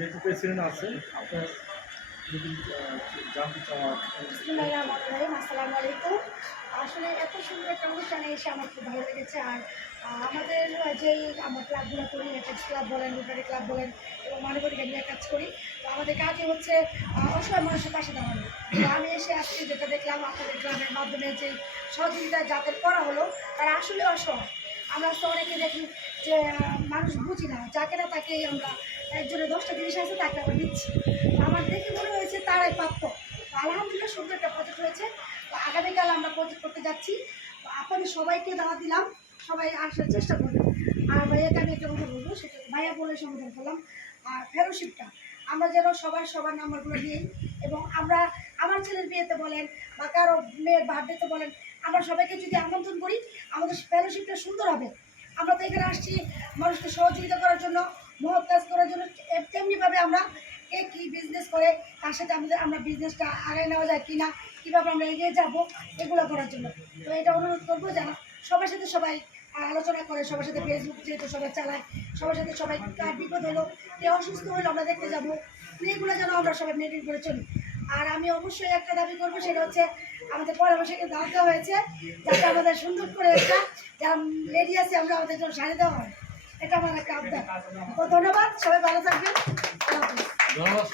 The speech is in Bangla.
যেহেতু প্রেসিডেন্ট আছে আপনার যদি জানতে চাওয়া। আসসালামু আলাইকুম। আসলে এত সুন্দর একটা অনুষ্ঠানে এসে আমার খুব ভালো লেগেছে। আর আমাদের যেই আমরা ক্লাবগুলো করি, এফএক্স ক্লাব বলেন, রোটারি ক্লাব বলেন এবং মানবাধিকার নিয়ে কাজ করি, তো আমাদের কাজই হচ্ছে অসহায় মানুষের পাশে দাঁড়ানো। তো আমি এসে আজকে যেটা দেখলাম আপনাদের ক্লাবের মাধ্যমে যে সহযোগিতা যাদের করা হলো তারা আসলে অসহায়। আমরা তো অনেকে দেখি যে মানুষ বুঝি না, যাকে না তাকেই আমরা একজনের 10টা জিনিস আছে তাকে আবার দিচ্ছি। আমার দেখে মনে হয়েছে তারাই প্রাপ্য। আলহামদুলিল্লাহ সুন্দর একটা প্রজেক্ট হয়েছে। তো আগামীকাল আমরা প্রজেক্ট করতে যাচ্ছি। তো আপনাদের সবাইকে দাওয়াত দিলাম, সবাই আসার চেষ্টা করবেন। আর ভাইয়াকে আমি একটা কথা বলবো, সেটা ভাইয়া বলে সমাধান করলাম। আর ফেলোশিপটা আমরা যেন সবার নাম্বারগুলো নিই এবং আমরা আমার ছেলের বিয়েতে বলেন বা কারো মেয়ের বার্থডেতে বলেন, আমরা সবাইকে যদি আমন্ত্রণ করি আমাদের ফেলোশিপটা সুন্দর হবে। আমরা তো এখানে আসছি মানুষকে সহযোগিতা করার জন্য, মহৎ কাজ করার জন্য। তেমনিভাবে আমরা কে কী বিজনেস করে তার সাথে আমরা বিজনেসটা আগায় নেওয়া যায় কি না, কীভাবে আমরা এগিয়ে যাব এগুলো করার জন্য। তো এটা অনুরোধ করবো যেন সবার সাথে সবাই আলোচনা করে, সবার সাথে ফেসবুক যেহেতু সবাই চালায়, সবার সাথে সবাই কার বিপদ হলো, কে অসুস্থ হলো আমরা দেখতে যাবো, এগুলো যেন আমরা সবাই মেনটেন করে চলি। আর আমি অবশ্যই একটা দাবি করবো, সেটা হচ্ছে আমাদের পরামর্শকে দাওয়াত দেওয়া হয়েছে যাতে আমাদের সুন্দর করে একটা যারা লেডি আছে আমরা আমাদের জন্য শাড়ি দেওয়া হয়। এটা আমার একটা আবদার। তো ধন্যবাদ, সবাই ভালো থাকবেন। আল্লাহ হাফেজ। ধন্যবাদ।